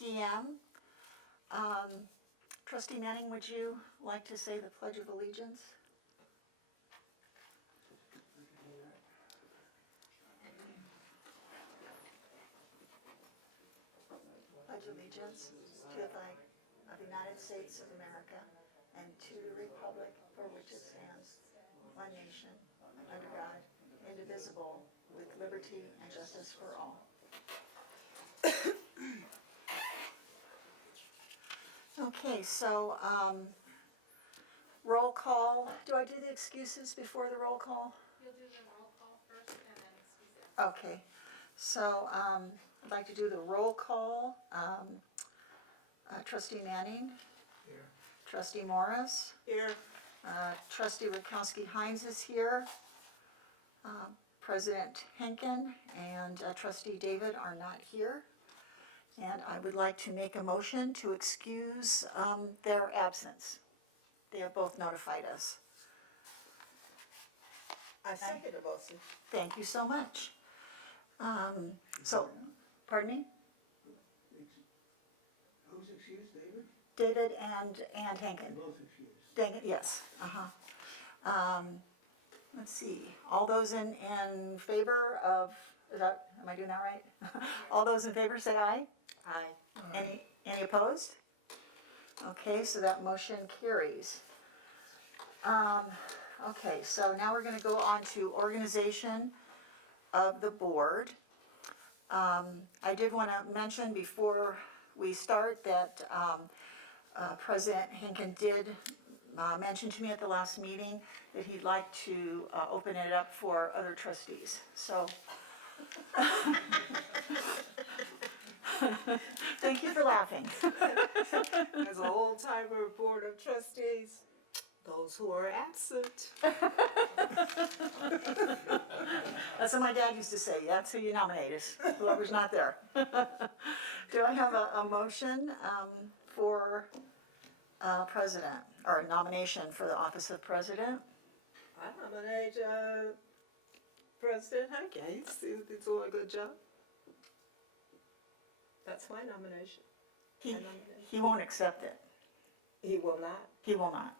p.m. Trustee Manning, would you like to say the Pledge of Allegiance? Pledge allegiance to the flag of the United States of America and to the republic for which it stands, one nation, under God, indivisible, with liberty and justice for all. Okay, so roll call. Do I do the excuses before the roll call? You'll do the roll call first and then excuses. Okay, so I'd like to do the roll call. Trustee Manning? Here. Trustee Morris? Here. Trustee Rakowski-Hines is here. President Henkin and Trustee David are not here. And I would like to make a motion to excuse their absence. They have both notified us. I second the motion. Thank you so much. Pardon me? Who's excused, David? David and Henkin. Both excused. Dang it, yes, let's see, all those in favor of, am I doing that right? All those in favor say aye. Aye. Any opposed? Okay, so that motion carries. Okay, so now we're gonna go on to organization of the board. I did wanna mention before we start that President Henkin did mention to me at the last meeting that he'd like to open it up for other trustees, so. Thank you for laughing. As an old-timer board of trustees, those who are absent. That's what my dad used to say, that's who you nominate, is whoever's not there. Do I have a motion for president, or a nomination for the office of president? I nominate President Henkin. He's doing a good job. That's my nomination. He won't accept it. He will not. He will not,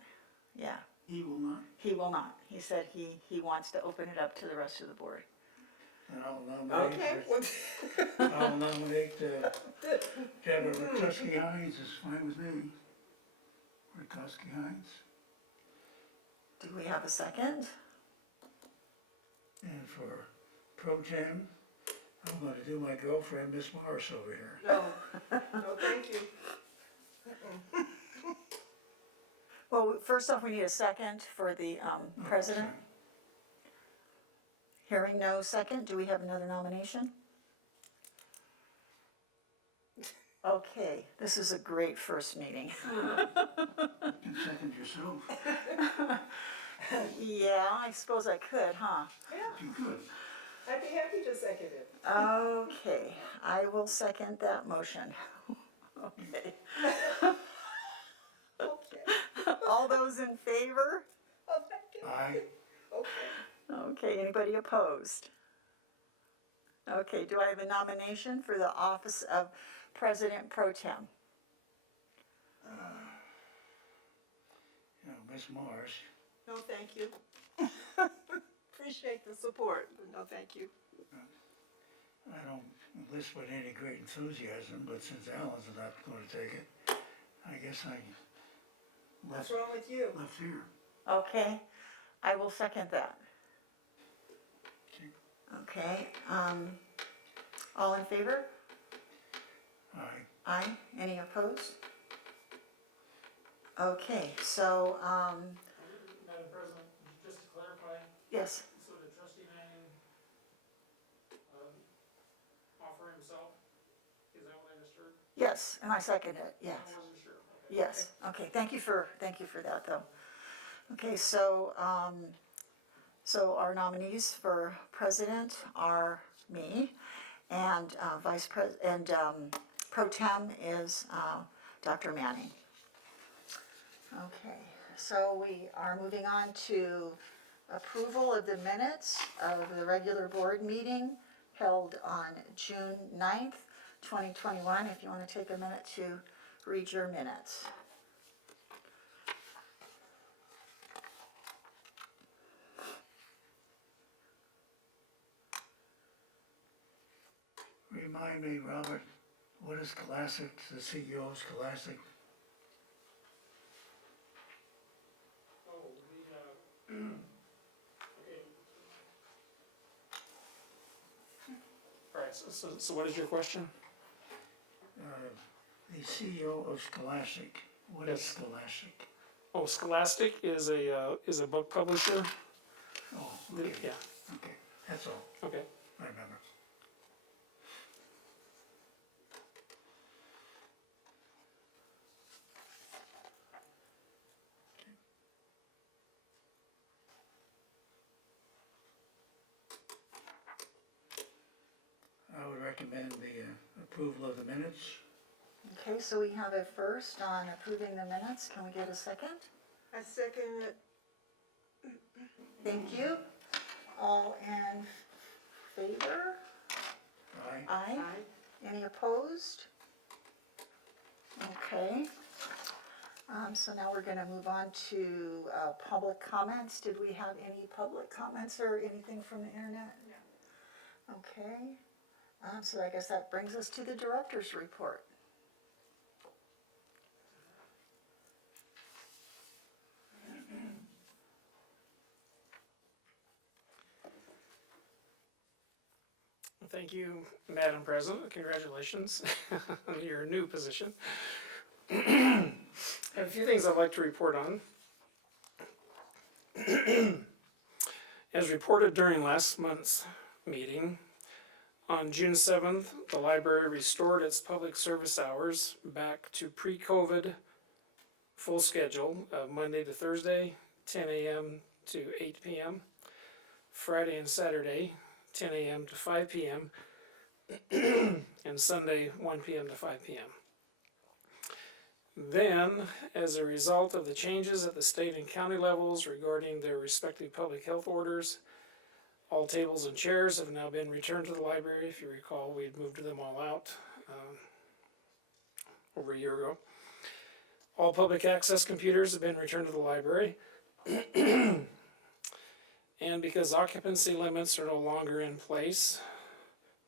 yeah. He will not. He will not. He said he wants to open it up to the rest of the board. And I'll nominate. Okay. I'll nominate Deborah Rakowski-Hines. Is fine with me. Rakowski-Hines. Do we have a second? And for pro tem, I'm going to do my girlfriend, Miss Morris, over here. No, no, thank you. Well, first off, we need a second for the president. Hearing no second, do we have another nomination? Okay, this is a great first meeting. You can second yourself. Yeah, I suppose I could, huh? Yeah, You could. I'd be happy to second it. Okay, I will second that motion. Okay. Okay. All those in favor? Oh, thank you. Aye. Okay. Okay, anybody opposed? Okay, do I have a nomination for the office of President Pro Tem? Miss Morris. No, thank you. Appreciate the support, but no, thank you. I don't list with any great enthusiasm, but since Alan's not going to take it, I guess I What's left wrong with you? here. Okay, I will second that. Okay. Okay, all in favor? Aye. Aye. Any opposed? Okay, so, Madam President, just to clarify, yes, so did Trustee Manning offer himself? Is that what I just heard? yes, and I second it, yes. I wasn't sure. Okay. Yes, okay, thank you for that, though. Okay, so, so our nominees for president are me, and pro tem is Dr. Manning. Okay, so we are moving on to approval of the minutes of the regular board meeting held on June 9th, 2021, if you want to take a minute to read your minutes. Remind me, Robert, what is Scholastic, the CEO of Scholastic? Oh, okay. All right, so what is your question? The CEO of Scholastic, what is Yes. Scholastic? Oh, Scholastic is a book publisher. Oh, okay, Yeah, okay, that's all, okay. I remember. I would recommend the approval of the minutes. Okay, so we have a first on approving the minutes. Can we get a second? I second it. Thank you. All in favor? Aye. Aye. Aye. Any opposed? Okay. So now we're gonna move on to public comments. Did we have any public comments or anything from the internet? No. Okay. So I guess that brings us to the director's report. Thank you, Madam President. Congratulations on your new position. I have a few things I'd like to report on. As reported during last month's meeting, on June 7th, the library restored its public service hours back to pre-COVID full schedule of Monday to Thursday, 10 a.m. to 8 p.m., Friday and Saturday, 10 a.m. to 5 p.m., and Sunday, 1 p.m. to 5 p.m. Then, as a result of the changes at the state and county levels regarding their respective public health orders, all tables and chairs have now been returned to the library. If you recall, we had moved them all out over a year ago. All public access computers have been returned to the library. And because occupancy limits are no longer in place,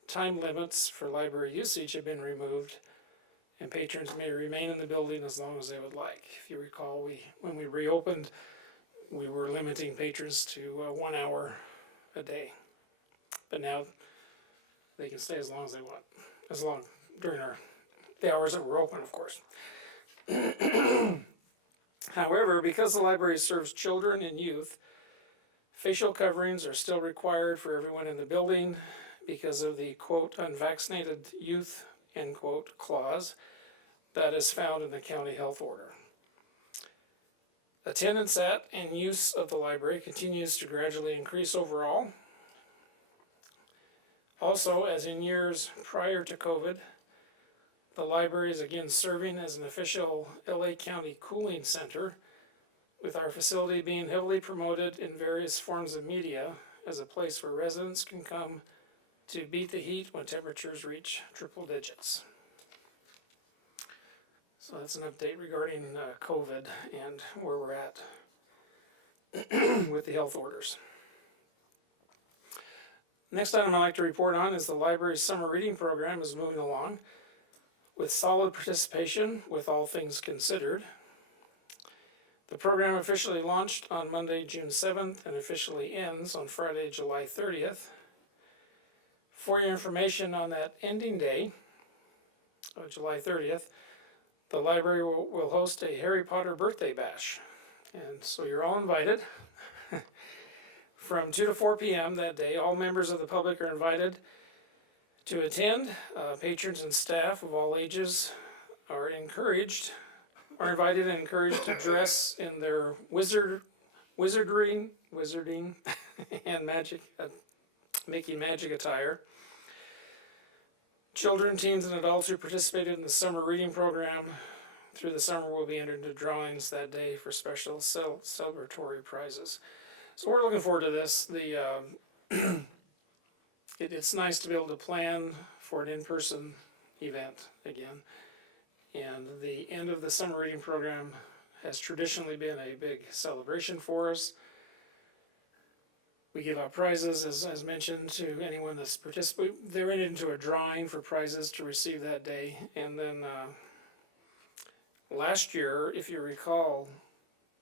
time limits for library usage have been removed, and patrons may remain in the building as long as they would like. If you recall, when we reopened, we were limiting patrons to 1 hour a day. But now they can stay as long as they want, during the hours that we're open, of course. However, because the library serves children and youth, facial coverings are still required for everyone in the building because of the quote unvaccinated youth end quote clause that is found in the county health order. Attendance at and use of the library continues to gradually increase overall. Also, as in years prior to COVID, the library is again serving as an official LA County cooling center, with our facility being heavily promoted in various forms of media as a place where residents can come to beat the heat when temperatures reach triple digits. So that's an update regarding COVID and where we're at with the health orders. Next item I'd like to report on is the library's summer reading program is moving along with solid participation with all things considered. The program officially launched on Monday, June 7th and officially ends on Friday, July 30th. For your information on that ending day of July 30th, the library will host a Harry Potter birthday bash. And so you're all invited. From 2 to 4 p.m. that day, all members of the public are invited to attend. Patrons and staff of all ages are invited and encouraged to dress in their wizarding and making magic attire. Children, teens, and adults who participated in the summer reading program through the summer will be entered into drawings that day for special celebratory prizes. So we're looking forward to this. It's nice to be able to plan for an in-person event again. And the end of the summer reading program has traditionally been a big celebration for us. We give out prizes, as mentioned, to anyone that's participated. They're into a drawing for prizes to receive that day. And then last year, if you recall,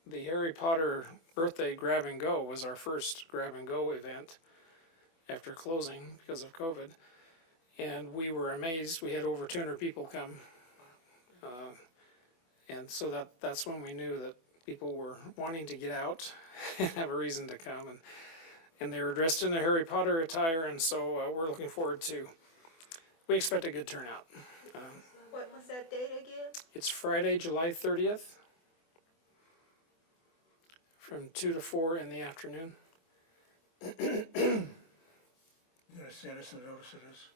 the Harry Potter birthday grab and go was our first grab and go event after closing because of COVID. And we were amazed. We had over 200 people come. And so that's when we knew that people were wanting to get out and have a reason to come. And they were dressed in a Harry Potter attire, and so we're looking forward to, we expect a good turnout. What was that date again? It's Friday, July 30th, from 2 to 4 in the afternoon. You gonna send us a notice of this?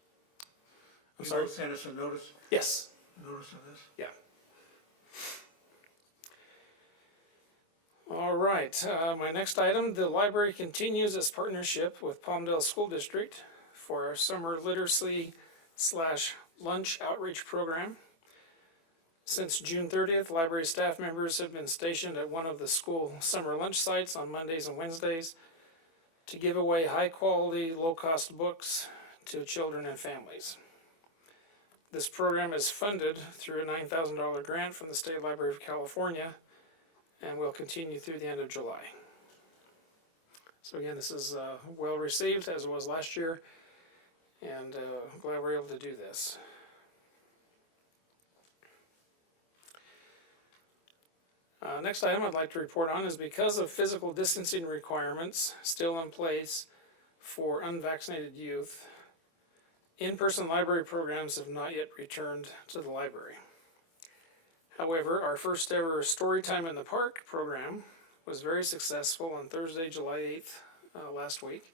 I'm You sorry? gonna send us a notice Yes. of this? Yeah. All right, my next item, the library continues its partnership with Palmdale School District for our summer literacy / lunch outreach program. Since June 30th, library staff members have been stationed at one of the school summer lunch sites on Mondays and Wednesdays to give away high-quality, low-cost books to children and families. This program is funded through a $9,000 grant from the State Library of California and will continue through the end of July. So again, this is well received as it was last year, and I'm glad we're able to do this. Next item I'd like to report on is because of physical distancing requirements still in place for unvaccinated youth, in-person library programs have not yet returned to the library. However, our first ever Storytime in the Park program was very successful on Thursday, July 8th, last week.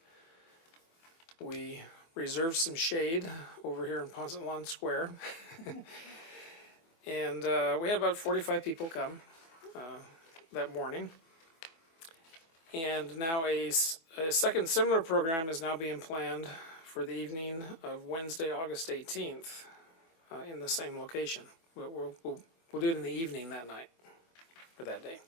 We reserved some shade over here in Ponce Lawn Square. And we had about 45 people come that morning. And now a second similar program is now being planned for the evening of Wednesday, August 18th in the same location. We'll do it in the evening that night, or that day.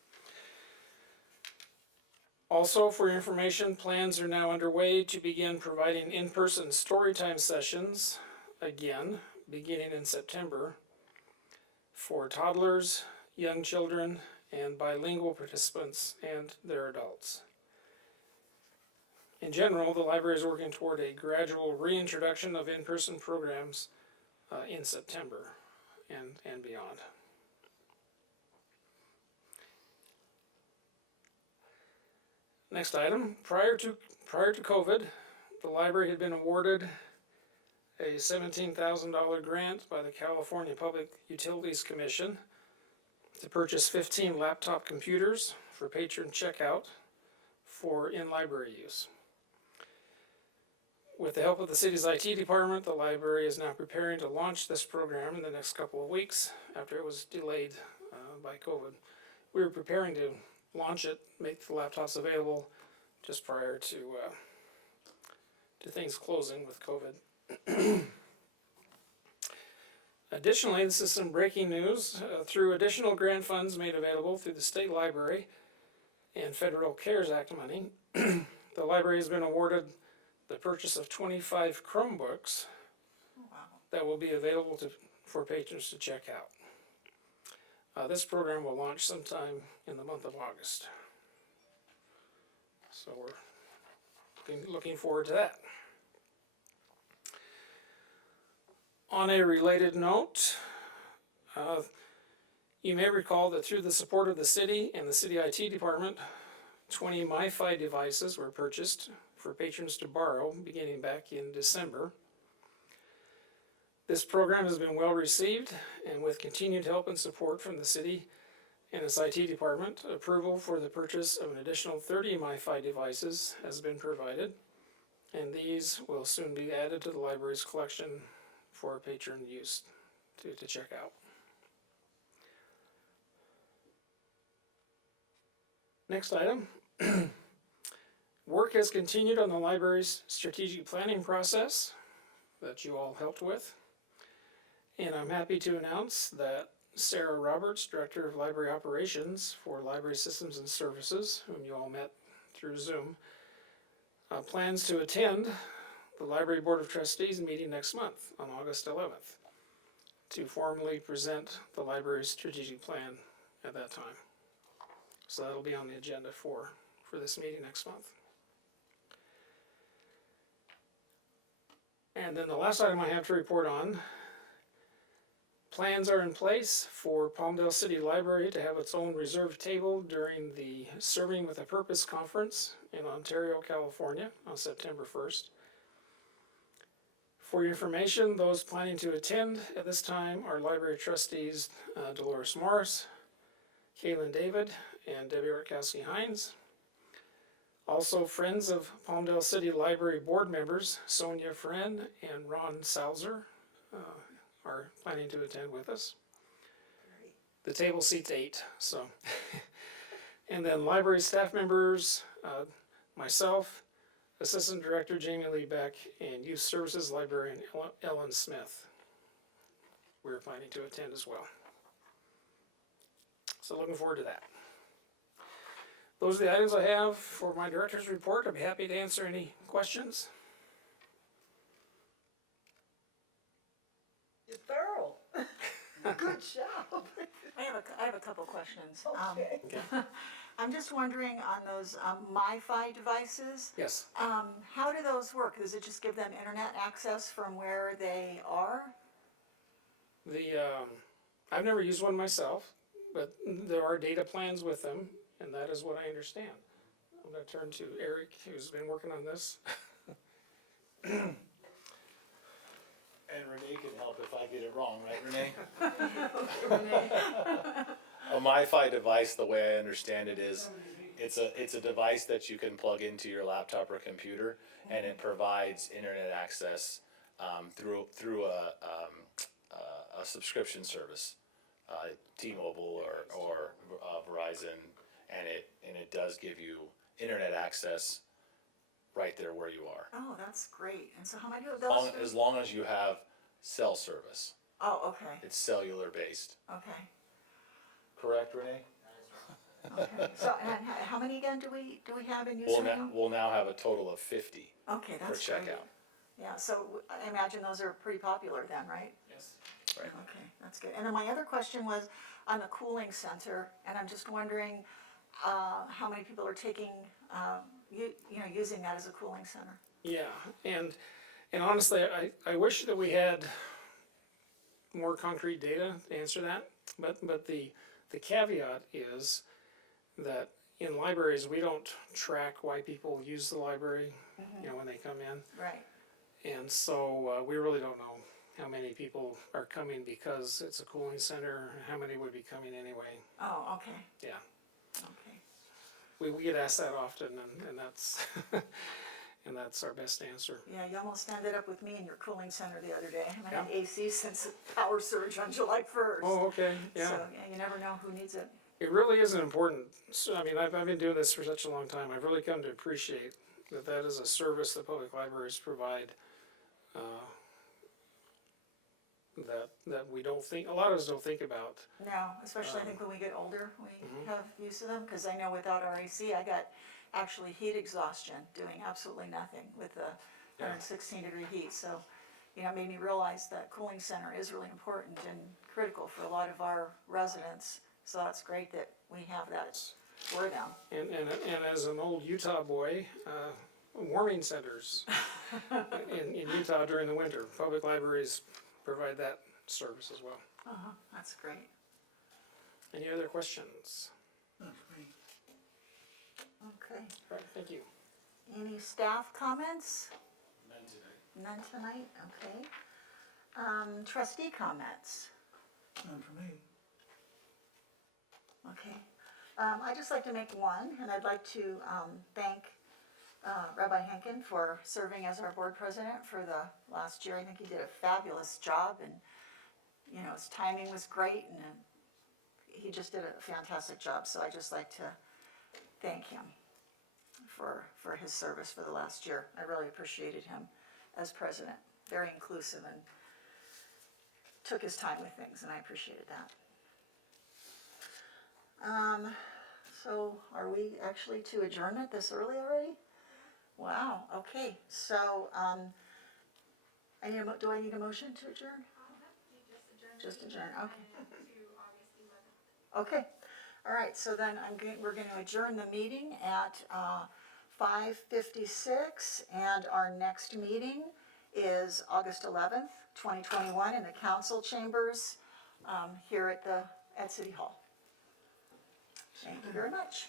Also, for your information, plans are now underway to begin providing in-person storytime sessions again, beginning in September, for toddlers, young children, and bilingual participants and their adults. In general, the library is working toward a gradual reintroduction of in-person programs in September and beyond. Next item, prior to COVID, the library had been awarded a $17,000 grant by the California Public Utilities Commission to purchase 15 laptop computers for patron checkout for in-library use. With the help of the city's IT department, the library is now preparing to launch this program in the next couple of weeks after it was delayed by COVID. We were preparing to launch it, make the laptops available just prior to things closing with COVID. Additionally, this is some breaking news. Through additional grant funds made available through the state library and federal CARES Act money, the library has been awarded the purchase of 25 Chromebooks that will be available for patrons to check out. This program will launch sometime in the month of August. So we're looking forward to that. On a related note, you may recall that through the support of the city and the city IT department, 20 MiFi devices were purchased for patrons to borrow beginning back in December. This program has been well received, and with continued help and support from the city and its IT department, approval for the purchase of an additional 30 MiFi devices has been provided, and these will soon be added to the library's collection for patron use to check out. Next item. Work has continued on the library's strategic planning process that you all helped with. And I'm happy to announce that Sarah Roberts, Director of Library Operations for Library Systems and Services, whom you all met through Zoom, plans to attend the Library Board of Trustees meeting next month on August 11th to formally present the library's strategic plan at that time. So that'll be on the agenda for this meeting next month. And then the last item I have to report on, plans are in place for Palmdale City Library to have its own reserved table during the Serving with a Purpose conference in Ontario, California on September 1st. For your information, those planning to attend at this time are library trustees Dolores Morris, Kaylin David, and Debbie Rutkowski-Hines. Also, friends of Palmdale City Library board members Sonia Friend and Ron Salzer are planning to attend with us. The table seats 8, so. And then library staff members, myself, Assistant Director Jamie Lee Beck, and Youth Services Librarian Ellen Smith. We're planning to attend as well. So looking forward to that. Those are the items I have for my director's report. I'd be happy to answer any questions. You're thorough. Good job. I have a couple questions. Okay. I'm just wondering on those MiFi devices, Yes. how do those work? Does it just give them internet access from where they are? I've never used one myself, but there are data plans with them, and that is what I understand. I'm going to turn to Eric, who's been working on this. And Renee can help if I get it wrong, right, Renee? A MiFi device, the way I understand it is, it's a device that you can plug into your laptop or computer, and it provides internet access through a subscription service, T-Mobile or Verizon, and it does give you internet access right there where you are. Oh, that's great. And so how many of those? As long as you have cell service. Oh, okay, It's cellular based. okay, Correct, Renee? okay. So, and how many again do we have in use right now? We'll now have a total of 50 Okay, for that's great. checkout. Yeah, so I imagine those are pretty popular then, right? Yes. Right. Okay, that's good. And then my other question was on the cooling center, and I'm just wondering how many people are taking, using that as a cooling center? Yeah, and honestly, I wish that we had more concrete data to answer that, but the caveat is that in libraries, we don't track why people use the library, when they come in. Right, And so we really don't know how many people are coming because it's a cooling center, how many would be coming anyway. oh, okay, Yeah, okay. we get asked that often, and that's and that's our best answer. Yeah, you almost ended up with me in your cooling center the other day. I haven't had Yeah. AC since the power surge on July 1st. Oh, okay, yeah. So, yeah, you never know who needs it. It really is an important, so, I mean, I've been doing this for such a long time, I've really come to appreciate that is a service that public libraries provide, that we don't think, a lot of us don't think about. No, especially I think when we get older, we have use of them, because I know without our AC, I got actually heat exhaustion, doing absolutely nothing with the 116-degree heat, so, it made me realize that cooling center is really important and critical for a lot of our residents, so that's great that we have that for them. And as an old Utah boy, warming centers in Utah during the winter, public libraries provide that service as well. That's great. Any other questions? Not for me. Okay, All right, thank you. any staff comments? None today. None tonight, okay. Trustee comments? Not for me. Okay. I'd just like to make one, and I'd like to thank Rabbi Henkin for serving as our board president for the last year. I think he did a fabulous job, and, his timing was great, and he just did a fantastic job. So I'd just like to thank him for his service for the last year. I really appreciated him as president. Very inclusive, and took his time with things, and I appreciated that. So are we actually to adjournment this early already? Wow, okay, so, do I need a motion to adjourn? You just adjourned. Just adjourn, okay. To August 11th. Okay, all right, so then we're gonna adjourn the meeting at 5:56, and our next meeting is August 11th, 2021, in the council chambers here at City Hall. Thank you very much.